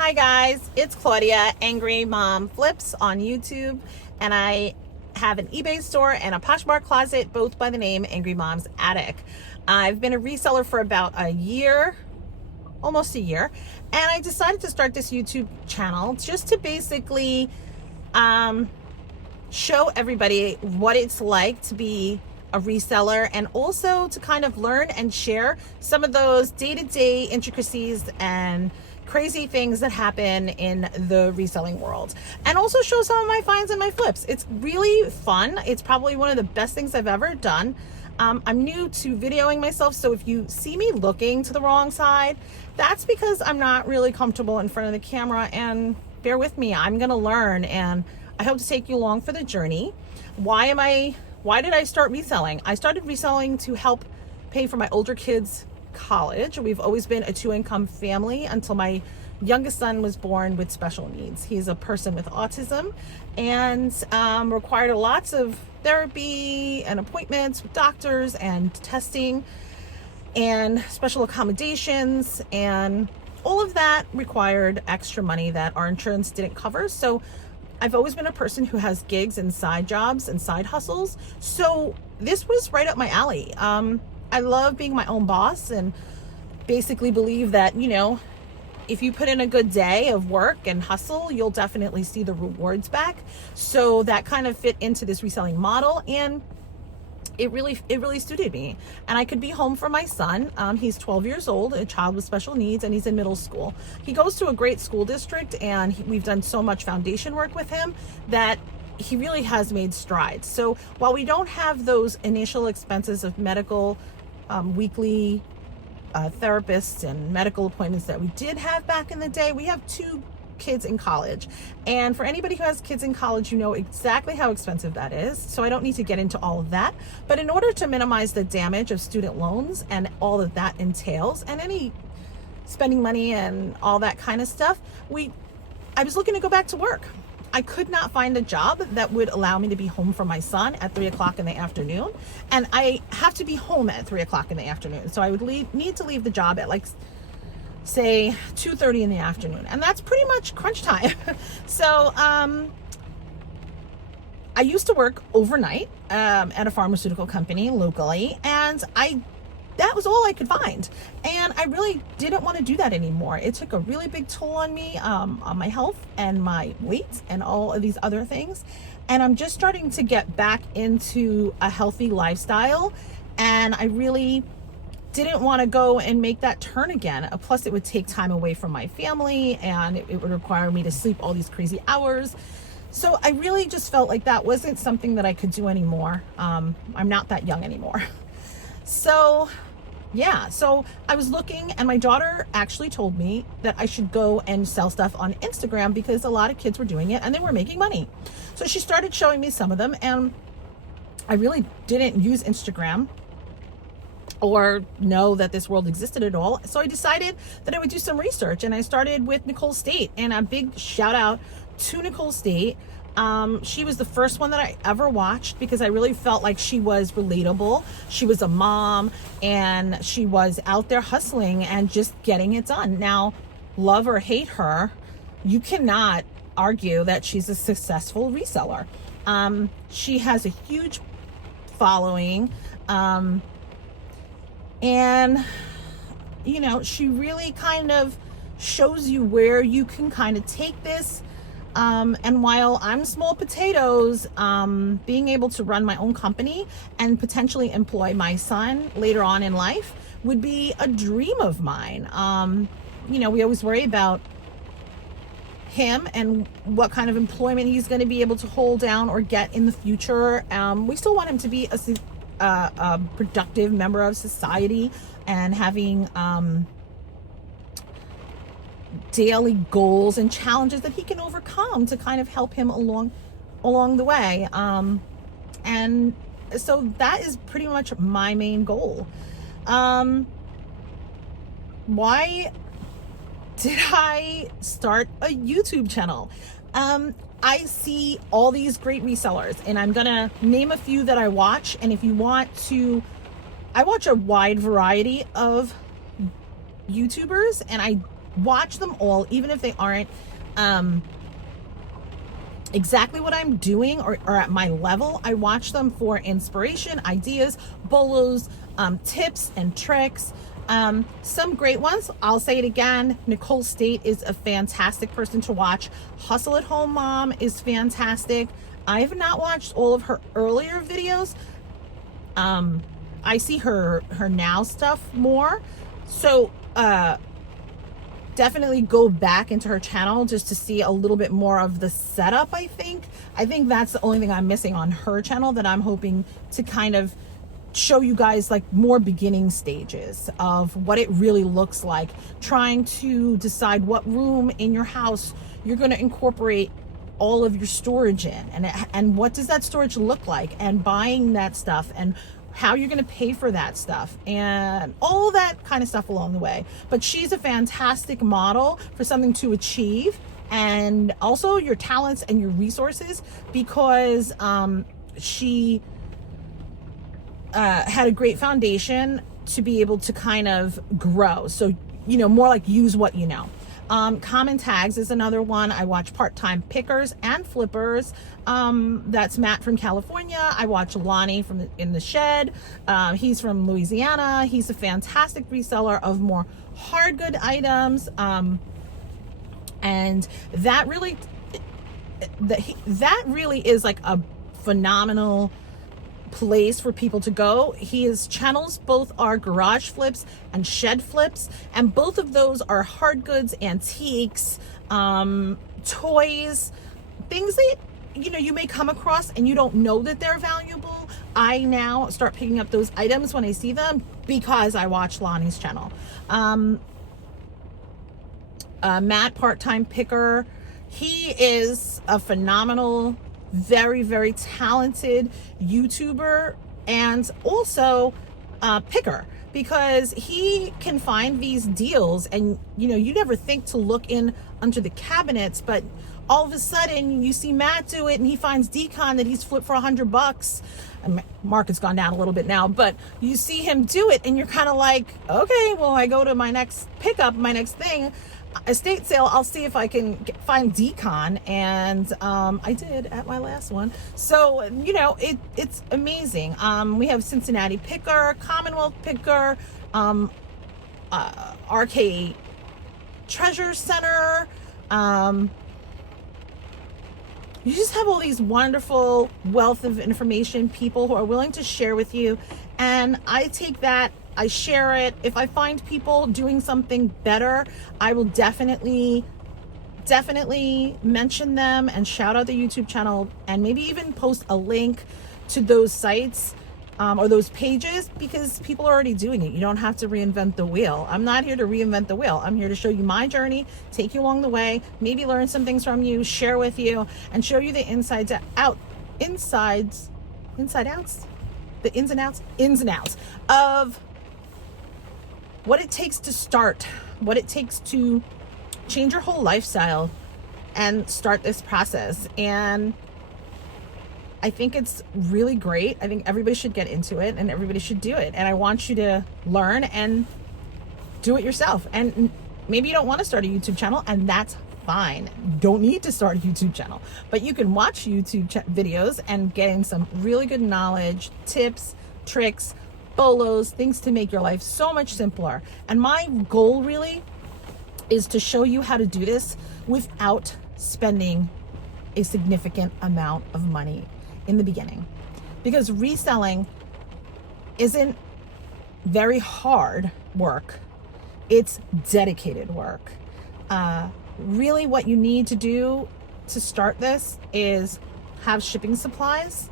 Hi guys, it's Claudia, Angry Mom Flips on YouTube, and I have an eBay store and a Poshmark closet, both by the name Angry Mom's Attic. I've been a reseller for about a year, almost a year, and I decided to start this YouTube channel just to basically show everybody what it's like to be a reseller, and also to kind of learn and share some of those day-to-day intricacies and crazy things that happen in the reselling world, and also show some of my finds and my flips. It's really fun. It's probably one of the best things I've ever done. I'm new to videoing myself, so if you see me looking to the wrong side, that's because I'm not really comfortable in front of the camera, and bear with me, I'm gonna learn, and I hope to take you along for the journey. Why did I start reselling? I started reselling to help pay for my older kids' college. We've always been a two-income family until my youngest son was born with special needs. He's a person with autism and required lots of therapy and appointments with doctors and testing and special accommodations, and all of that required extra money that our insurance didn't cover. So I've always been a person who has gigs and side jobs and side hustles. So this was right up my alley. I love being my own boss, and basically believe that, if you put in a good day of work and hustle, you'll definitely see the rewards back. So that kind of fit into this reselling model, and it really suited me. And I could be home for my son. He's 12 years old, a child with special needs, and he's in middle school. He goes to a great school district, and we've done so much foundation work with him that he really has made strides. So while we don't have those initial expenses of medical, weekly therapists and medical appointments that we did have back in the day, we have two kids in college, and for anybody who has kids in college, you know exactly how expensive that is, so I don't need to get into all of that. But in order to minimize the damage of student loans and all that that entails, and any spending money and all that kind of stuff, I was looking to go back to work. I could not find a job that would allow me to be home for my son at 3 o'clock in the afternoon, and I have to be home at 3 o'clock in the afternoon, so I would need to leave the job at, like, say 2:30 in the afternoon, and that's pretty much crunch time. So I used to work overnight at a pharmaceutical company locally, and that was all I could find, and I really didn't want to do that anymore. It took a really big toll on me, on my health and my weight and all of these other things, and I'm just starting to get back into a healthy lifestyle, and I really didn't want to go and make that turn again. Plus, it would take time away from my family, and it would require me to sleep all these crazy hours. So I really just felt like that wasn't something that I could do anymore. I'm not that young anymore. So yeah, so I was looking, and my daughter actually told me that I should go and sell stuff on Instagram because a lot of kids were doing it and they were making money. So she started showing me some of them, and I really didn't use Instagram or know that this world existed at all. So I decided that I would do some research, and I started with Nicole State, and a big shout out to Nicole State. She was the first one that I ever watched because I really felt like she was relatable. She was a mom, and she was out there hustling and just getting it done. Now, love or hate her, you cannot argue that she's a successful reseller. She has a huge following, and she really kind of shows you where you can kind of take this. And while I'm small potatoes, being able to run my own company and potentially employ my son later on in life would be a dream of mine. We always worry about him and what kind of employment he's going to be able to hold down or get in the future. We still want him to be a productive member of society and having daily goals and challenges that he can overcome to kind of help him along the way. And so that is pretty much my main goal. Why did I start a YouTube channel? I see all these great resellers, and I'm gonna name a few that I watch. And if you want to, I watch a wide variety of YouTubers, and I watch them all, even if they aren't exactly what I'm doing or at my level. I watch them for inspiration, ideas, bolos, tips and tricks. Some great ones. I'll say it again. Nicole State is a fantastic person to watch. Hustle at Home Mom is fantastic. I have not watched all of her earlier videos. I see her now stuff more. So, definitely go back into her channel just to see a little bit more of the setup. I think that's the only thing I'm missing on her channel, that I'm hoping to kind of show you guys, like, more beginning stages of what it really looks like, trying to decide what room in your house you're going to incorporate all of your storage in, and what does that storage look like, and buying that stuff, and how you're going to pay for that stuff, and all that kind of stuff along the way. But she's a fantastic model for something to achieve, and also your talents and your resources, because she had a great foundation to be able to kind of grow. So, more like use what you know. Common Tags is another one. I watch Part-Time Pickers and Flippers. That's Matt from California. I watch Lonnie from In the Shed. He's from Louisiana. He's a fantastic reseller of more hard good items. And that really is like a phenomenal place for people to go. His channels both are garage flips and shed flips, and both of those are hard goods, antiques, toys, things that you may come across and you don't know that they're valuable. I now start picking up those items when I see them because I watch Lonnie's channel. Matt, Part-Time Picker, he is a phenomenal, very, very talented YouTuber, and also picker, because he can find these deals, and you never think to look in under the cabinets, but all of a sudden you see Matt do it, and he finds decon that he's flipped for $100. Market's gone down a little bit now, but you see him do it, and you're kind of like, okay, well, I go to my next pickup, my next thing, estate sale, I'll see if I can find decon, and I did at my last one. So it's amazing. We have Cincinnati Picker, Commonwealth Picker, RK Treasure Center. You just have all these wonderful wealth of information, people who are willing to share with you, and I take that, I share it. If I find people doing something better, I will definitely mention them and shout out the YouTube channel, and maybe even post a link to those sites or those pages, because people are already doing it. You don't have to reinvent the wheel. I'm not here to reinvent the wheel. I'm here to show you my journey, take you along the way, maybe learn some things from you, share with you, and show you the ins and outs of what it takes to start, what it takes to change your whole lifestyle and start this process. And I think it's really great. I think everybody should get into it, and everybody should do it. And I want you to learn and do it yourself. And maybe you don't want to start a YouTube channel, and that's fine. Don't need to start a YouTube channel, but you can watch YouTube videos and gain some really good knowledge, tips, tricks, bolos, things to make your life so much simpler. And my goal really is to show you how to do this without spending a significant amount of money in the beginning, because reselling isn't very hard work. It's dedicated work. Really what you need to do to start this is have shipping supplies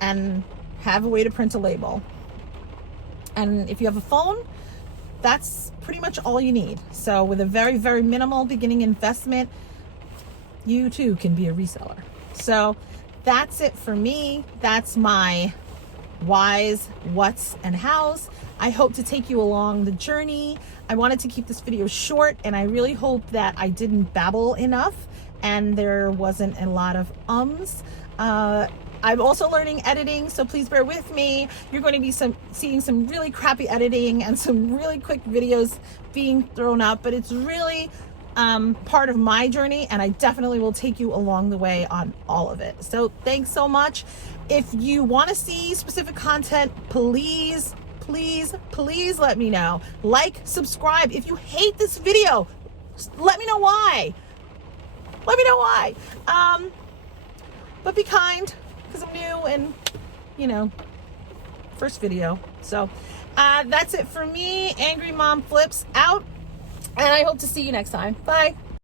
and have a way to print a label. And if you have a phone, that's pretty much all you need. So with a very, very minimal beginning investment, you too can be a reseller. So that's it for me. That's my whys, whats, and hows. I hope to take you along the journey. I wanted to keep this video short, and I really hope that I didn't babble enough and there wasn't a lot of ums. I'm also learning editing, so please bear with me. You're going to be seeing some really crappy editing and some really quick videos being thrown up, but it's really part of my journey, and I definitely will take you along the way on all of it. So thanks so much. If you want to see specific content, please let me know. Like, subscribe. If you hate this video, let me know why. Let me know why. But be kind, because I'm new and, you know, first video. So that's it for me. Angry Mom Flips out, and I hope to see you next time. Bye.